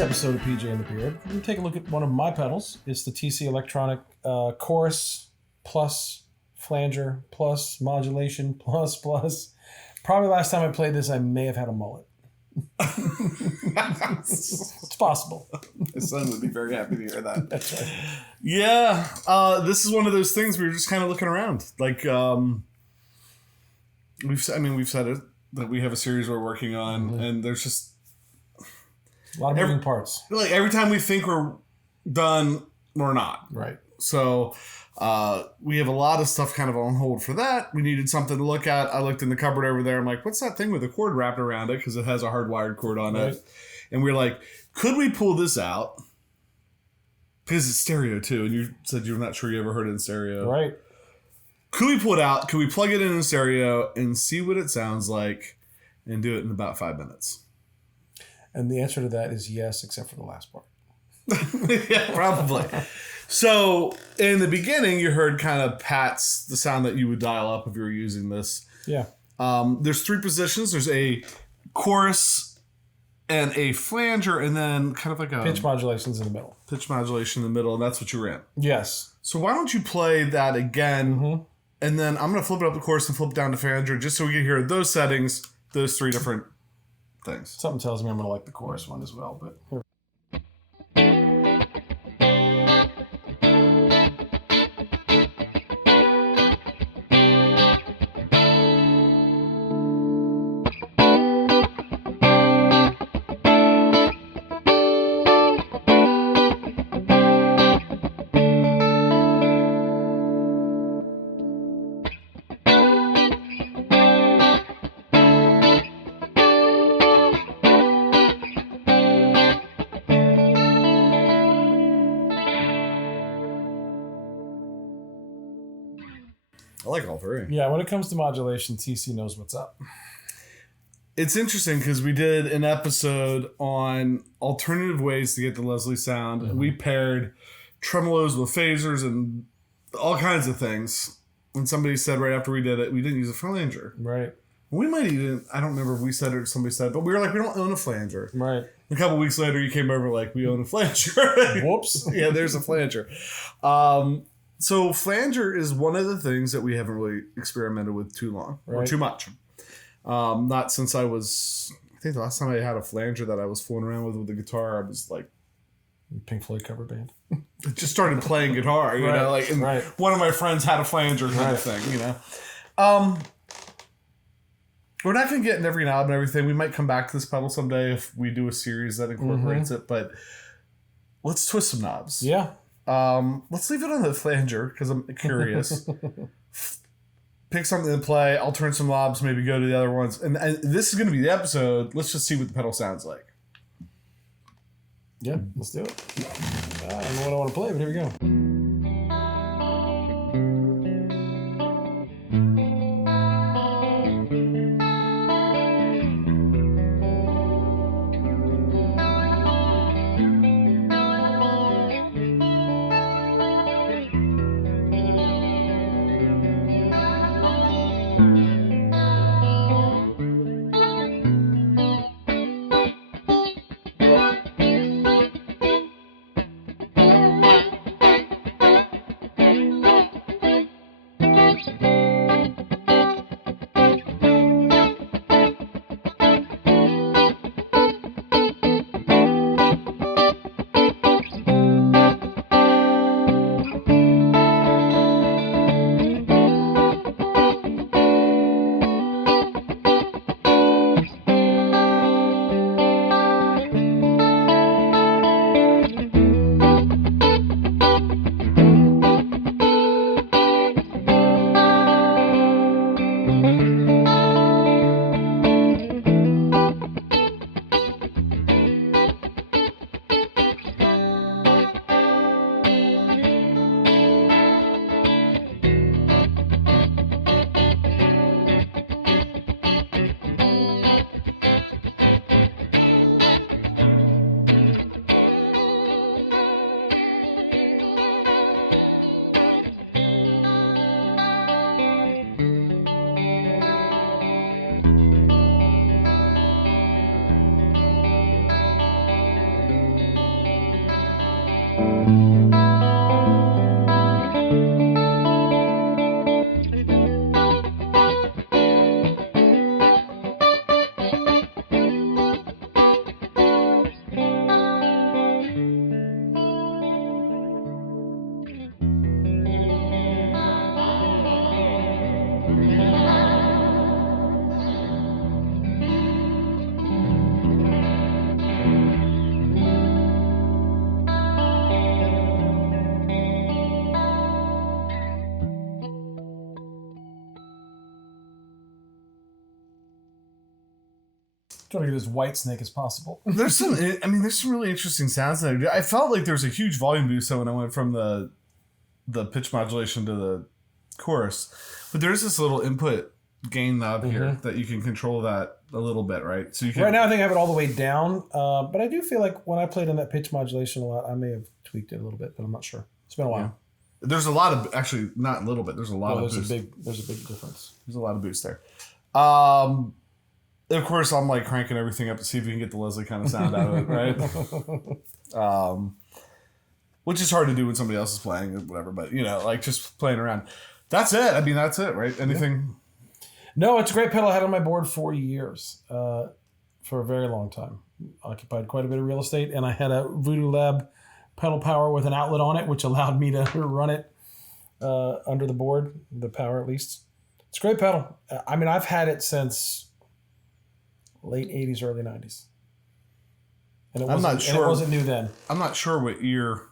episode of PJ and the Beard, we're going to take a look at one of my pedals. It's the TC Electronic Chorus Plus Flanger Plus Modulation Plus. Probably last time I played this, I may have had a mullet. It's possible. My son would be very happy to hear that. That's right. Yeah, this is one of those things where you're just kind of looking around. Like, we've said it, that we have a series we're working on, and there's just a lot of moving parts. Like every time we think we're done, we're not. Right. So we have a lot of stuff kind of on hold for that. We needed something to look at. I looked in the cupboard over there. I'm like, what's that thing with a cord wrapped around it? Because it has a hardwired cord on it. And we were like, could we pull this out? Because it's stereo too. And you said you're not sure you ever heard it in stereo. Right. Could we pull it out? Could we plug it in stereo and see what it sounds like and do it in about 5 minutes? And the answer to that is yes, except for the last part. Yeah, probably. So in the beginning, you heard kind of pats, the sound that you would dial up if you were using this. Yeah. There's 3 positions. There's a chorus and a flanger, and then kind of like a pitch modulations in the middle. Pitch modulation in the middle, and that's what you were in. Yes. So why don't you play that again, and then I'm going to flip it up the chorus and flip it down to flanger, just so we can hear those settings, those 3 different things. Something tells me I'm going to like the chorus one as well, but here. I like all 3. Yeah, when it comes to modulation, TC knows what's up. It's interesting because we did an episode on alternative ways to get the Leslie sound. And we paired tremolos with phasers and all kinds of things. And somebody said right after we did it, we didn't use a flanger. Right. We might even, I don't remember if we said it or somebody said, but we were like, we don't own a flanger. Right. A couple weeks later, you came over like, we own a flanger. Whoops. Yeah, there's a flanger. So flanger is one of the things that we haven't really experimented with too long or too much. Not since I think the last time I had a flanger that I was fooling around with the guitar, I was like, Pink Floyd cover band. I just started playing guitar, you know, like, and one of my friends had a flanger kind of thing, you know. We're not going to get in every knob and everything. We might come back to this pedal someday if we do a series that incorporates it, but let's twist some knobs. Yeah. Let's leave it on the flanger because I'm curious. Pick something to play. I'll turn some knobs, maybe go to the other ones. And this is going to be the episode. Let's just see what the pedal sounds like. Yeah, let's do it. I don't know what I want to play, but here we go. Trying to get as white snake as possible. There's some really interesting sounds there. I felt like there was a huge volume boost when I went from the pitch modulation to the chorus. But there's this little input gain knob here that you can control that a little bit, right? So you can, right now I think I have it all the way down, but I do feel like when I played on that pitch modulation a lot, I may have tweaked it a little bit, but I'm not sure. It's been a while. Yeah. There's a lot of, actually, not a little bit, there's a lot of boost. There's a big difference. There's a lot of boost there. Of course, I'm like cranking everything up to see if we can get the Leslie kind of sound out of it, right? Which is hard to do when somebody else is playing or whatever, but like just playing around. That's it. I mean, that's it, right? Anything? No, it's a great pedal. I had on my board for years, for a very long time. Occupied quite a bit of real estate, and I had a Voodoo Lab pedal power with an outlet on it, which allowed me to run it under the board, the power at least. It's a great pedal. I mean, I've had it since late 80s, early 90s. And it wasn't new then. I'm not sure what year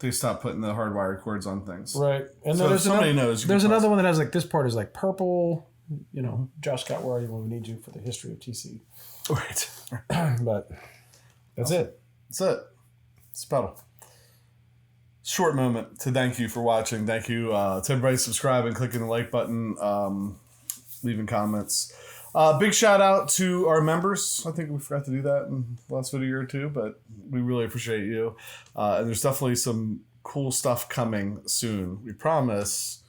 they stopped putting the hardwired cords on things. Right. And so then there's another one that has like this part is like purple. Josh Scott, where are you when we need you for the history of TC? Right. But that's it. That's it. It's a pedal. Short moment to thank you for watching. Thank you to everybody subscribing, clicking the like button, leaving comments. Big shout out to our members. I think we forgot to do that in the last video or two, but we really appreciate you. And there's definitely some cool stuff coming soon. We promise.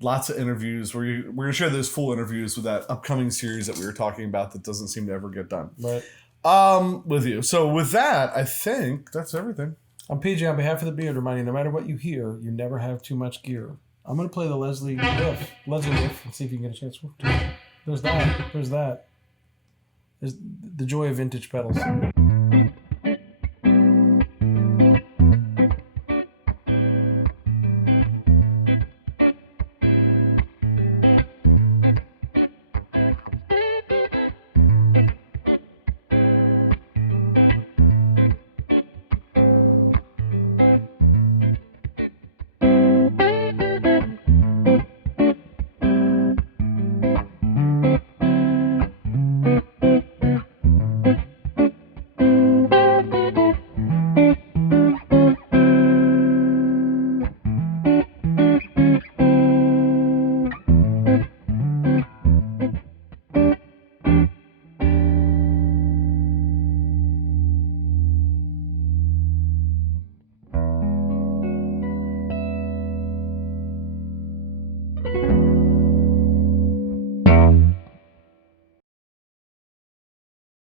Lots of interviews. We're going to share those full interviews with that upcoming series that we were talking about that doesn't seem to ever get done. Right. With you. So with that, I think that's everything. I'm PJ on behalf of the Beard, reminding you, no matter what you hear, you never have too much gear. I'm going to play the Leslie riff. And see if you can get a chance to. There's that. There's the joy of vintage pedals.